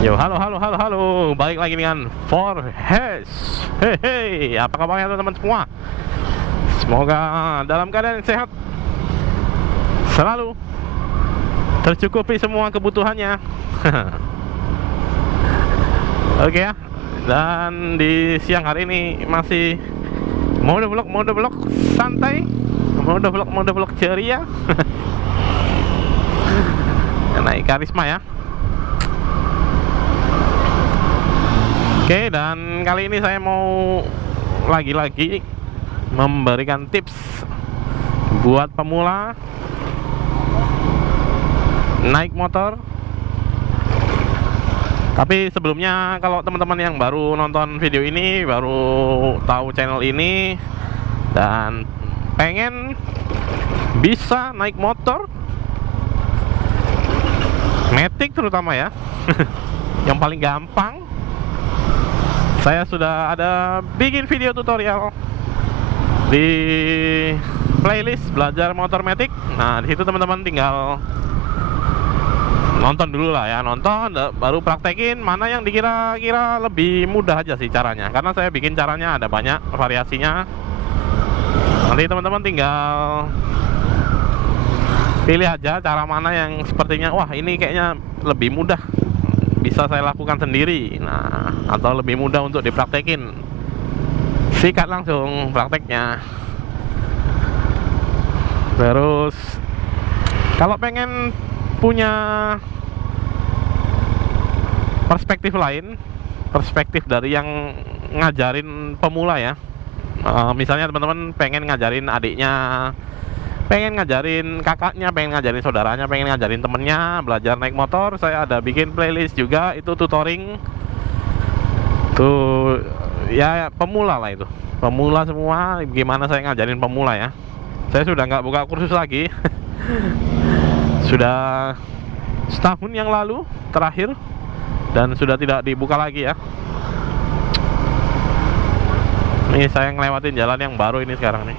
Yo, halo, halo, halo, halo. Balik lagi dengan Forhes. Hehe, apa kabarnya teman-teman semua? Semoga dalam keadaan sehat, selalu tercukupi semua kebutuhannya. Oke ya. Dan di siang hari ini masih mode vlog santai, mode vlog ceria. Naik karisma ya. Oke, dan kali ini saya mau lagi-lagi memberikan tips buat pemula naik motor. Tapi sebelumnya, kalau teman-teman yang baru nonton video ini, baru tahu channel ini dan pengen bisa naik motor Matic terutama ya, yang paling gampang, saya sudah ada bikin video tutorial di playlist belajar motor Matic. Nah, di situ teman-teman tinggal nonton dulu lah ya, nonton baru praktekin mana yang dikira-kira lebih mudah aja sih caranya. Karena saya bikin caranya ada banyak variasinya. Nanti teman-teman tinggal pilih aja cara mana yang sepertinya wah ini kayaknya lebih mudah, bisa saya lakukan sendiri, nah, atau lebih mudah untuk dipraktekin. Sikat langsung prakteknya. Terus kalau pengen punya perspektif lain, perspektif dari yang ngajarin pemula ya, misalnya teman-teman pengen ngajarin adiknya, pengen ngajarin kakaknya, pengen ngajarin saudaranya, pengen ngajarin temennya belajar naik motor, saya ada bikin playlist juga, itu tutoring tuh ya, pemula lah, itu pemula semua, gimana saya ngajarin pemula ya. Saya sudah nggak buka kursus lagi. Sudah setahun yang lalu terakhir, dan sudah tidak dibuka lagi ya. Ini saya ngelewatin jalan yang baru ini sekarang nih.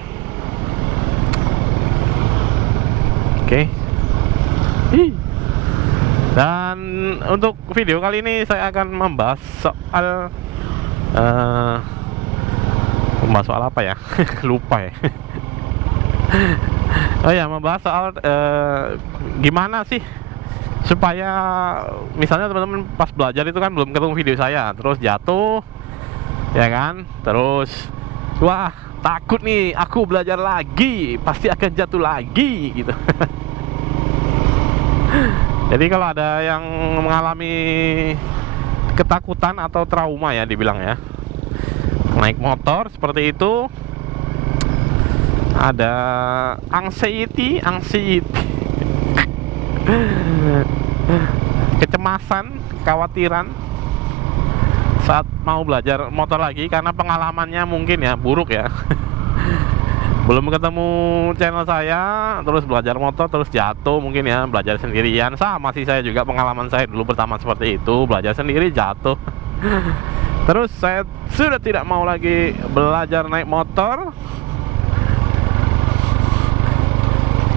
Oke. Dan untuk video kali ini saya akan membahas soal apa ya? Lupa ya. Oh ya, membahas soal gimana sih supaya misalnya teman-teman pas belajar itu kan belum ketemu video saya, terus jatuh ya kan, terus wah takut nih aku belajar lagi, pasti akan jatuh lagi gitu. Jadi kalau ada yang mengalami ketakutan atau trauma ya dibilang ya, naik motor seperti itu, ada anxiety kecemasan, kekhawatiran saat mau belajar motor lagi karena pengalamannya mungkin ya buruk ya. Belum ketemu channel saya, terus belajar motor, terus jatuh mungkin ya, belajar sendirian. Sama sih saya juga, pengalaman saya dulu pertama seperti itu, belajar sendiri jatuh. Terus saya sudah tidak mau lagi belajar naik motor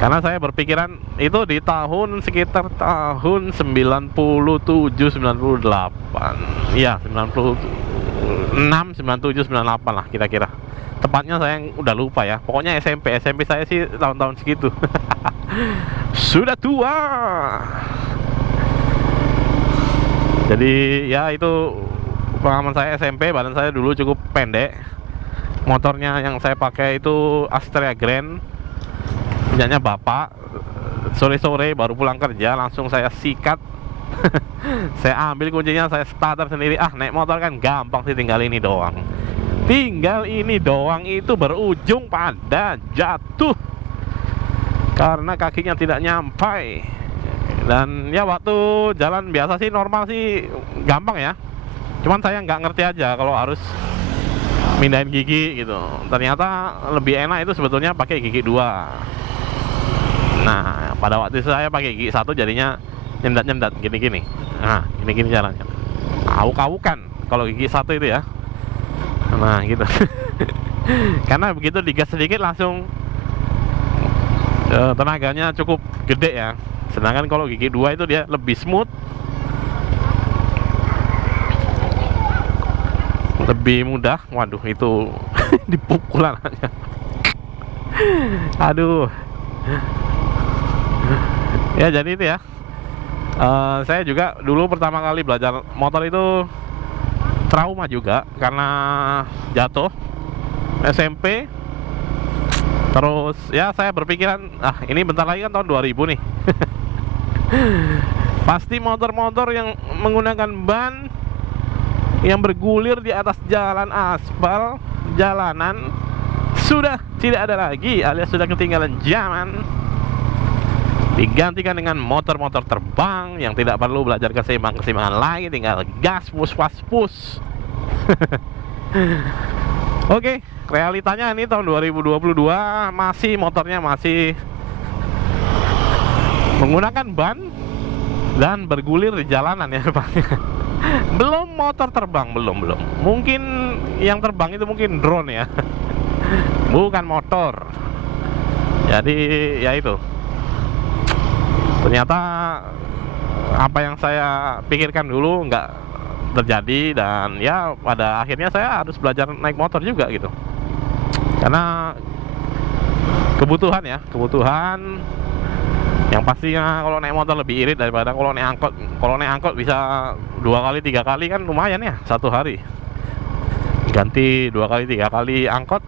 karena saya berpikiran itu di tahun sekitar tahun 97, 98. Iya, 96, 97, 98 lah kira-kira. Tepatnya saya udah lupa ya. Pokoknya SMP saya sih tahun-tahun segitu. Sudah tua. Jadi ya itu pengalaman saya SMP. Badan saya dulu cukup pendek. Motornya yang saya pakai itu Astrea Grand, punyanya bapak. Sore-sore baru pulang kerja langsung saya sikat. Saya ambil kuncinya, saya starter sendiri. Ah, naik motor kan gampang sih, tinggal ini doang. Tinggal ini doang, itu berujung pada jatuh karena kakinya tidak nyampai. Dan ya waktu jalan biasa sih normal sih gampang ya. Cuman saya nggak ngerti aja kalau harus mindahin gigi gitu. Ternyata lebih enak itu sebetulnya pakai gigi 2. Nah, pada waktu itu saya pakai gigi 1 jadinya nyendat gini-gini. Nah, gini-gini jalannya. Awuk-awukan kalau gigi 1 itu ya. Nah gitu. Karena begitu digas sedikit langsung tenaganya cukup gede ya. Sedangkan kalau gigi 2 itu dia lebih smooth, lebih mudah. Waduh, itu dipukul anaknya. Aduh. Ya jadi itu ya. Saya juga dulu pertama kali belajar motor itu trauma juga karena jatuh SMP. Terus ya saya berpikiran, ini bentar lagi kan tahun 2000 nih. Pasti motor-motor yang menggunakan ban yang bergulir di atas jalan aspal, jalanan sudah tidak ada lagi, alias sudah ketinggalan zaman. Digantikan dengan motor-motor terbang yang tidak perlu belajar keseimbangan lagi, tinggal gas, push. Oke, realitanya ini tahun 2022 masih motornya masih menggunakan ban dan bergulir di jalanan ya Pak. Belum motor terbang, belum. Mungkin yang terbang itu mungkin drone ya. Bukan motor. Jadi ya itu. Ternyata apa yang saya pikirkan dulu nggak terjadi, dan ya pada akhirnya saya harus belajar naik motor juga gitu. Karena kebutuhan yang pastinya kalau naik motor lebih irit daripada kalau naik angkot. Kalau naik angkot bisa 2 kali 3 kali kan lumayan ya, satu hari ganti 2 kali 3 kali angkot,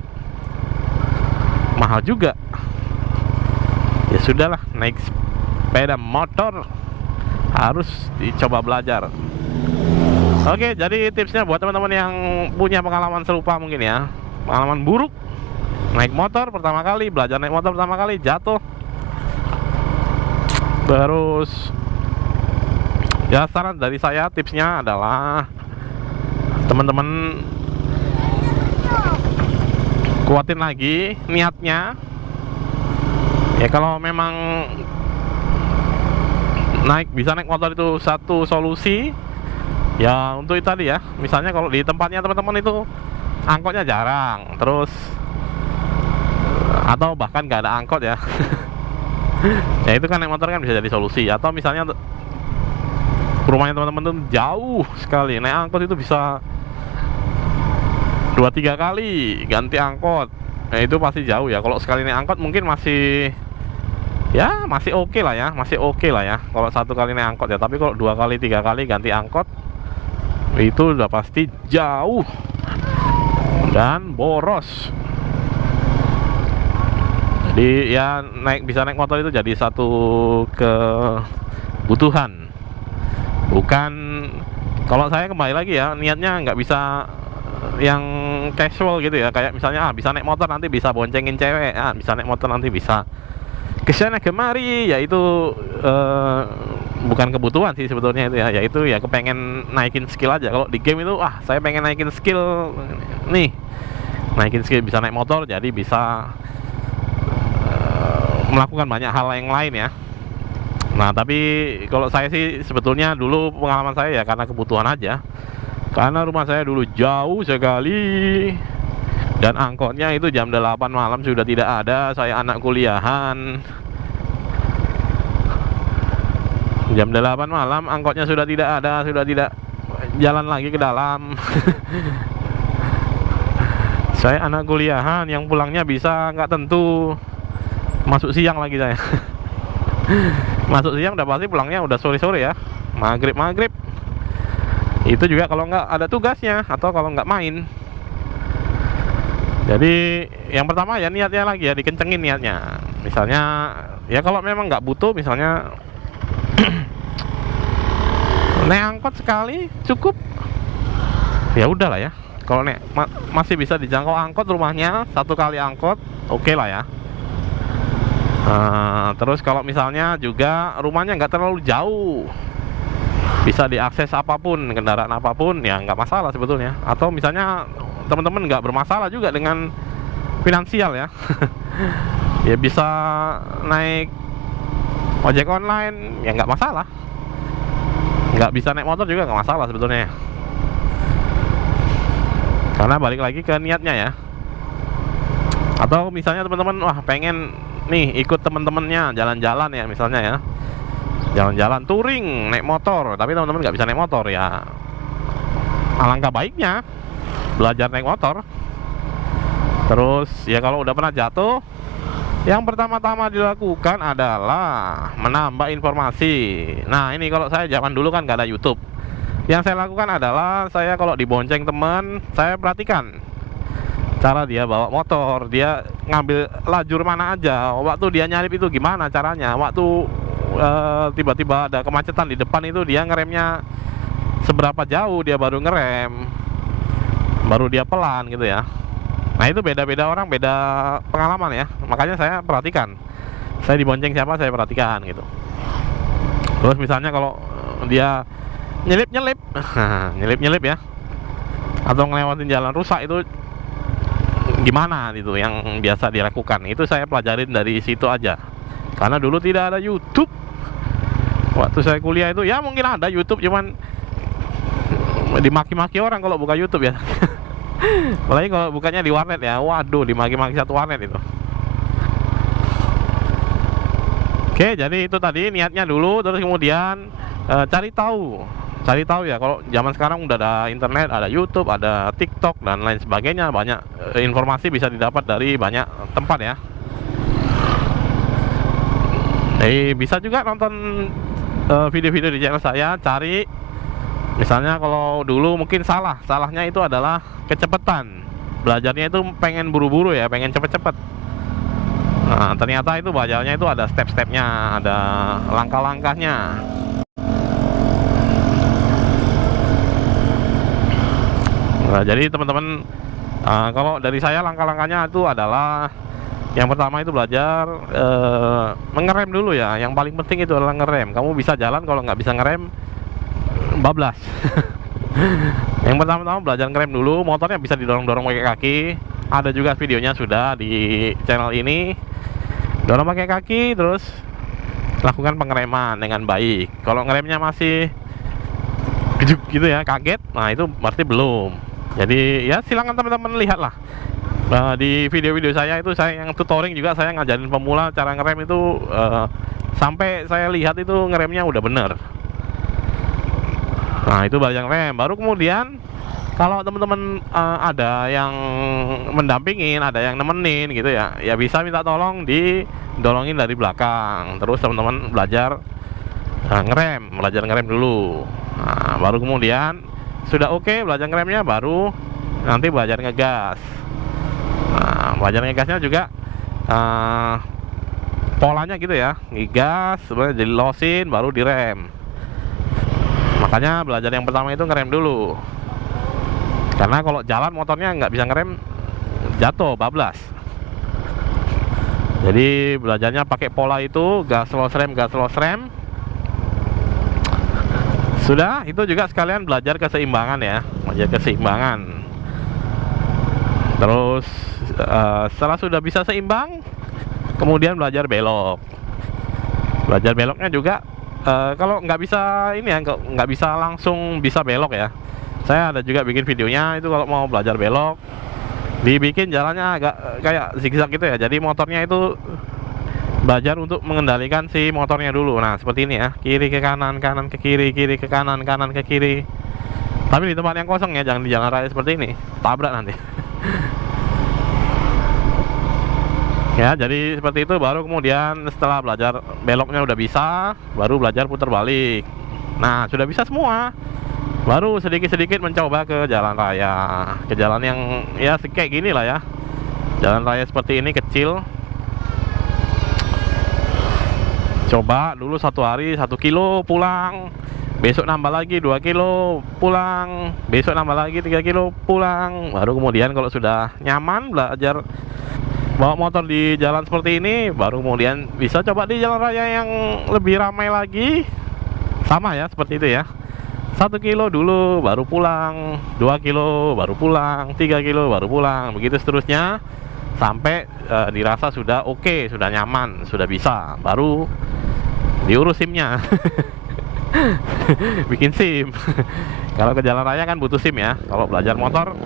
mahal juga. Ya sudahlah, naik sepeda motor harus dicoba belajar. Oke, jadi tipsnya buat teman-teman yang punya pengalaman serupa mungkin ya, pengalaman buruk naik motor pertama kali, belajar naik motor pertama kali, jatuh. Terus ya saran dari saya, tipsnya adalah teman-teman kuatin lagi niatnya. Ya kalau memang bisa naik motor itu satu solusi, ya untuk itu tadi ya. Misalnya kalau di tempatnya teman-teman itu angkotnya jarang, terus atau bahkan nggak ada angkot ya. Ya itu kan naik motor kan bisa jadi solusi. Atau misalnya rumahnya teman-teman tuh jauh sekali, naik angkot itu bisa 2-3 kali ganti angkot. Nah itu pasti jauh ya. Kalau sekali naik angkot mungkin masih oke lah ya, kalau satu kali naik angkot ya. Tapi kalau 2 kali 3 kali ganti angkot itu udah pasti jauh dan boros. Jadi ya bisa naik motor itu jadi satu kebutuhan. Bukan, kalau saya kembali lagi ya, niatnya nggak bisa yang casual gitu ya. Kayak misalnya bisa naik motor nanti bisa boncengin cewek, bisa naik motor nanti bisa kesana kemari, yaitu bukan kebutuhan sih sebetulnya itu ya. Yaitu ya kepengen naikin skill aja. Kalau di game itu saya pengen naikin skill nih, bisa naik motor, jadi bisa melakukan banyak hal yang lain ya. Nah tapi kalau saya sih sebetulnya dulu pengalaman saya ya karena kebutuhan aja. Karena rumah saya dulu jauh sekali dan angkotnya itu jam 8 malam sudah tidak ada. Saya anak kuliahan, jam 8 malam angkotnya sudah tidak ada, sudah tidak jalan lagi ke dalam. Saya anak kuliahan yang pulangnya bisa nggak tentu, masuk siang lagi saya. Masuk siang udah pasti pulangnya udah sore-sore ya, maghrib. Itu juga kalau nggak ada tugasnya atau kalau nggak main. Jadi yang pertama ya niatnya lagi ya, dikencengin niatnya. Misalnya ya kalau memang nggak butuh, misalnya naik angkot sekali cukup, ya udahlah ya. Kalau masih bisa dijangkau angkot rumahnya, satu kali angkot oke lah ya. Terus kalau misalnya juga rumahnya nggak terlalu jauh, bisa diakses apapun, kendaraan apapun, ya nggak masalah sebetulnya. Atau misalnya teman-teman nggak bermasalah juga dengan finansial ya. Ya bisa naik ojek online, ya nggak masalah. Nggak bisa naik motor juga nggak masalah sebetulnya. Karena balik lagi ke niatnya ya. Atau misalnya teman-teman pengen nih ikut teman-temannya jalan-jalan ya, misalnya ya, jalan-jalan touring naik motor, tapi teman-teman nggak bisa naik motor ya. Alangkah baiknya belajar naik motor. Terus ya kalau udah pernah jatuh, yang pertama-tama dilakukan adalah menambah informasi. Nah ini kalau saya zaman dulu kan nggak ada YouTube. Yang saya lakukan adalah saya kalau dibonceng teman, saya perhatikan cara dia bawa motor, dia ngambil lajur mana aja, waktu dia nyalip itu gimana caranya, waktu tiba-tiba ada kemacetan di depan itu dia ngeremnya seberapa jauh dia baru ngerem, baru dia pelan gitu ya. Nah itu beda-beda orang, beda pengalaman ya. Makanya saya perhatikan, saya dibonceng siapa saya perhatikan gitu. Terus misalnya kalau dia nyelip-nyelip nyelip-nyelip ya, atau ngelewatin jalan rusak, itu gimana gitu yang biasa dilakukan. Itu saya pelajarin dari situ aja, karena dulu tidak ada YouTube. Waktu saya kuliah itu ya mungkin ada YouTube, cuman dimaki-maki orang kalau buka YouTube ya. Apalagi kalau bukanya di warnet ya, waduh dimaki-maki satu warnet itu. Oke, jadi itu tadi niatnya dulu. Terus kemudian cari tahu ya. Kalau zaman sekarang udah ada internet, ada YouTube, ada TikTok dan lain sebagainya. Banyak informasi bisa didapat dari banyak tempat ya. Bisa juga nonton video-video di channel saya. Cari misalnya kalau dulu mungkin salahnya itu adalah kecepatan. Belajarnya itu pengen buru-buru ya, pengen cepet-cepet. Nah ternyata itu belajarnya itu ada step-stepnya, ada langkah-langkahnya. Nah, jadi teman-teman, kalau dari saya langkah-langkahnya itu adalah yang pertama itu belajar mengerem dulu ya. Yang paling penting itu adalah ngerem. Kamu bisa jalan, kalau nggak bisa ngerem bablas. Yang pertama-tama belajar ngerem dulu. Motornya bisa didorong-dorong pakai kaki. Ada juga videonya sudah di channel ini. Dorong pakai kaki, terus lakukan pengereman dengan baik. Kalau ngeremnya masih gitu ya, kaget, nah itu berarti belum. Jadi ya silakan teman-teman lihatlah di video-video saya itu, saya yang tutoring juga, saya ngajarin pemula cara ngerem itu sampai saya lihat itu ngeremnya udah bener. Nah itu belajar ngerem. Baru kemudian kalau teman-teman ada yang mendampingin, ada yang nemenin gitu ya, ya bisa minta tolong didorongin dari belakang. Terus teman-teman belajar belajar ngerem dulu. Nah, baru kemudian sudah oke belajar ngeremnya, baru nanti belajar ngegas. Nah, belajar ngegasnya juga polanya gitu ya, ngegas, sebenarnya dilosin, baru direm. Makanya belajar yang pertama itu ngerem dulu. Karena kalau jalan motornya nggak bisa ngerem, jatuh, bablas. Jadi belajarnya pakai pola itu, gas slow rem. Sudah, itu juga sekalian belajar keseimbangan ya, belajar keseimbangan. Terus setelah sudah bisa seimbang, kemudian belajar belok. Belajar beloknya juga kalau nggak bisa ini ya, nggak bisa langsung bisa belok ya. Saya ada juga bikin videonya itu, kalau mau belajar belok dibikin jalannya agak kayak zigzag gitu ya. Jadi motornya itu belajar untuk mengendalikan si motornya dulu. Nah seperti ini ya, kiri ke kanan, kanan ke kiri, kiri ke kanan, kanan ke kiri. Tapi di tempat yang kosong ya, jangan di jalan raya seperti ini, tabrak nanti. Ya jadi seperti itu. Baru kemudian setelah belajar beloknya udah bisa, baru belajar putar balik. Nah sudah bisa semua, baru sedikit-sedikit mencoba ke jalan raya, ke jalan yang ya kayak gini lah ya, jalan raya seperti ini kecil. Coba dulu 1 hari 1 kilo pulang, besok nambah lagi 2 kilo pulang, besok nambah lagi 3 kilo pulang. Baru kemudian kalau sudah nyaman belajar bawa motor di jalan seperti ini, baru kemudian bisa coba di jalan raya yang lebih ramai lagi. Sama ya seperti itu ya, 1 kilo dulu baru pulang, 2 kilo baru pulang, 3 kilo baru pulang, begitu seterusnya sampai dirasa sudah oke, sudah nyaman, sudah bisa, baru diurus SIM-nya. Bikin SIM. Kalau ke jalan raya kan butuh SIM ya. Kalau belajar motor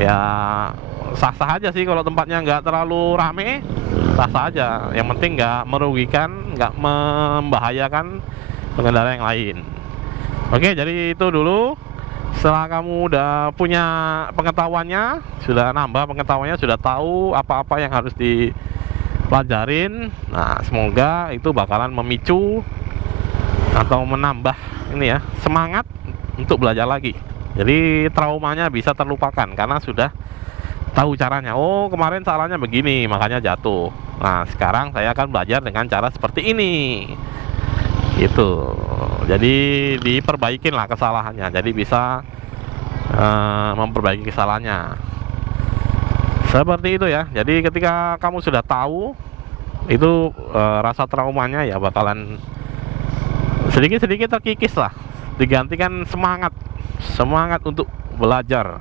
ya sah-sah aja sih, kalau tempatnya nggak terlalu rame, sah-sah aja. Yang penting nggak merugikan, nggak membahayakan pengendara yang lain. Oke, jadi itu dulu Setelah kamu udah punya pengetahuannya, sudah nambah pengetahuannya, sudah tahu apa-apa yang harus dipelajarin. Nah, semoga itu bakalan memicu atau menambah ini ya, semangat untuk belajar lagi. Jadi traumanya bisa terlupakan karena sudah tahu caranya. Oh, kemarin salahnya begini, makanya jatuh. Nah, sekarang saya akan belajar dengan cara seperti ini. Gitu. Jadi diperbaikin lah kesalahannya. Jadi bisa memperbaiki kesalahannya. Seperti itu ya. Jadi ketika kamu sudah tahu itu rasa traumanya ya bakalan sedikit-sedikit terkikis lah. Digantikan semangat untuk belajar.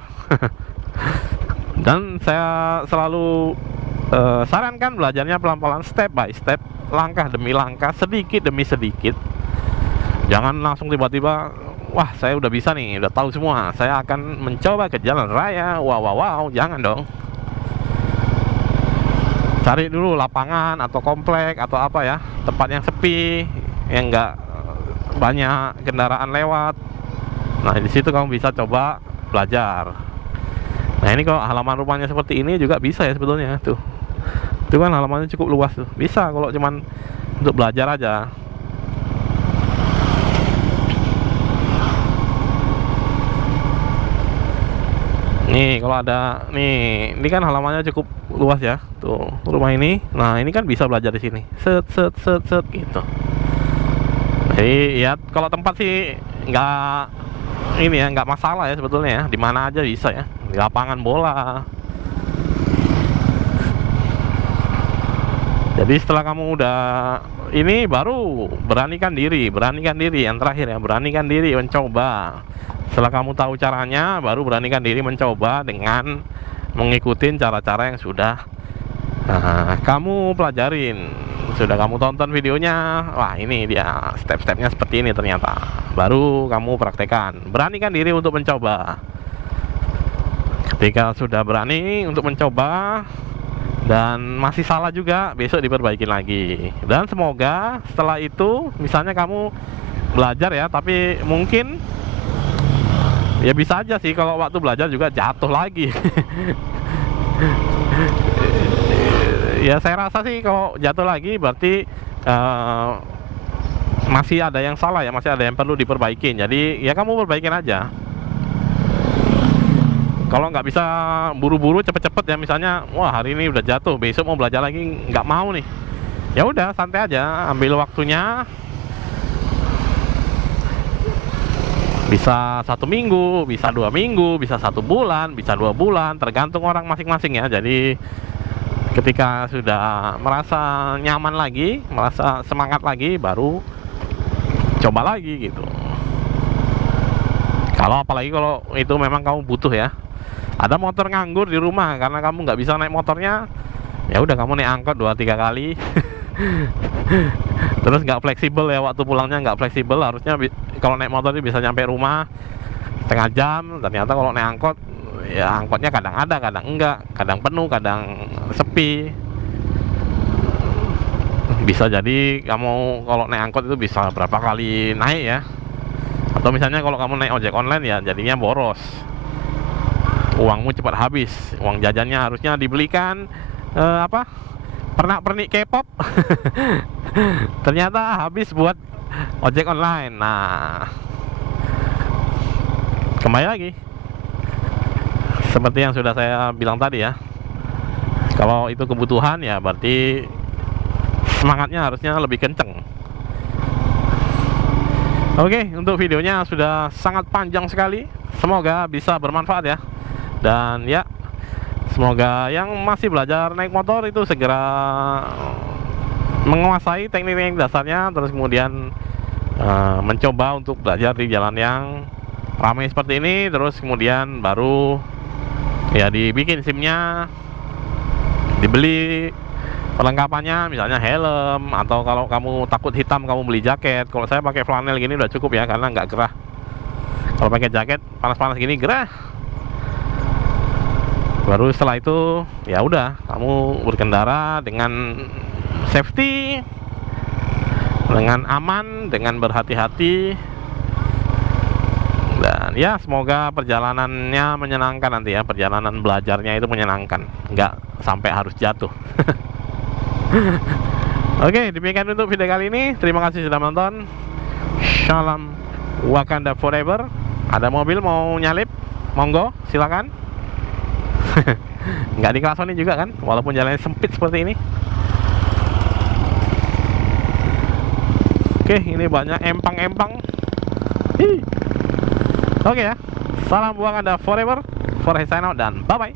Dan saya selalu sarankan belajarnya pelan-pelan, step by step, langkah demi langkah, sedikit demi sedikit. Jangan langsung tiba-tiba, wah saya udah bisa nih, udah tahu semua, saya akan mencoba ke jalan raya. Wow, jangan dong. Cari dulu lapangan atau komplek atau apa ya, tempat yang sepi, yang enggak banyak kendaraan lewat. Nah, di situ kamu bisa coba belajar. Nah, ini kalau halaman rumahnya seperti ini juga bisa ya sebetulnya tuh. Itu kan halamannya cukup luas tuh. Bisa kalau cuman untuk belajar aja. Nih, kalau ada nih, ini kan halamannya cukup luas ya. Tuh, rumah ini. Nah, ini kan bisa belajar di sini. Set gitu. Jadi ya kalau tempat sih nggak ini ya, nggak masalah ya sebetulnya ya. Di mana aja bisa ya. Di lapangan bola. Jadi setelah kamu udah ini, baru beranikan diri yang terakhir ya, beranikan diri mencoba. Setelah kamu tahu caranya, baru beranikan diri mencoba dengan mengikuti cara-cara yang sudah kamu pelajarin, sudah kamu tonton videonya. Wah, ini dia step-stepnya seperti ini ternyata. Baru kamu praktekkan, beranikan diri untuk mencoba. Ketika sudah berani untuk mencoba dan masih salah juga, besok diperbaikin lagi. Dan semoga setelah itu, misalnya kamu belajar ya, tapi mungkin ya bisa aja sih kalau waktu belajar juga jatuh lagi. Ya saya rasa sih kalau jatuh lagi berarti masih ada yang salah ya, masih ada yang perlu diperbaikin. Jadi ya kamu perbaikin aja. Kalau nggak bisa buru-buru cepet-cepet ya, misalnya wah hari ini udah jatuh, besok mau belajar lagi nggak mau nih, ya udah santai aja, ambil waktunya. Bisa 1 minggu, bisa 2 minggu, bisa 1 bulan, bisa 2 bulan, tergantung orang masing-masing ya. Jadi ketika sudah merasa nyaman lagi, merasa semangat lagi, baru coba lagi gitu. Kalau apalagi kalau itu memang kamu butuh ya. Ada motor nganggur di rumah karena kamu nggak bisa naik motornya, ya udah kamu naik angkot 2-3 kali. Terus nggak fleksibel ya, waktu pulangnya nggak fleksibel. Harusnya kalau naik motor itu bisa nyampe rumah setengah jam, ternyata kalau naik angkot ya angkotnya kadang ada, kadang enggak, kadang penuh, kadang sepi. Bisa jadi kamu kalau naik angkot itu bisa berapa kali naik ya. Atau misalnya kalau kamu naik ojek online ya jadinya boros, uangmu cepat habis. Uang jajannya harusnya dibelikan pernak-pernik K-pop. Ternyata habis buat ojek online. Nah, kembali lagi seperti yang sudah saya bilang tadi ya, kalau itu kebutuhan ya berarti semangatnya harusnya lebih kenceng. Oke, untuk videonya sudah sangat panjang sekali. Semoga bisa bermanfaat ya. Dan ya, semoga yang masih belajar naik motor itu segera menguasai teknik-teknik dasarnya, terus kemudian mencoba untuk belajar di jalan yang ramai seperti ini. Terus kemudian baru ya dibikin SIM-nya, dibeli perlengkapannya, misalnya helm, atau kalau kamu takut hitam kamu beli jaket. Kalau saya pakai flanel gini udah cukup ya, karena nggak gerah. Kalau pakai jaket panas-panas gini gerah. Baru setelah itu ya udah kamu berkendara dengan safety, dengan aman, dengan berhati-hati. Dan ya semoga perjalanannya menyenangkan nanti ya, perjalanan belajarnya itu menyenangkan, nggak sampai harus jatuh. Oke, demikian untuk video kali ini. Terima kasih sudah menonton. Shalom Wakanda forever. Ada mobil mau nyalip, monggo silakan. Nggak dikelaksonin juga kan, walaupun jalannya sempit seperti ini. Oke, ini banyak empang-empang. Oke ya, salam Wakanda forever. For sign out dan bye bye.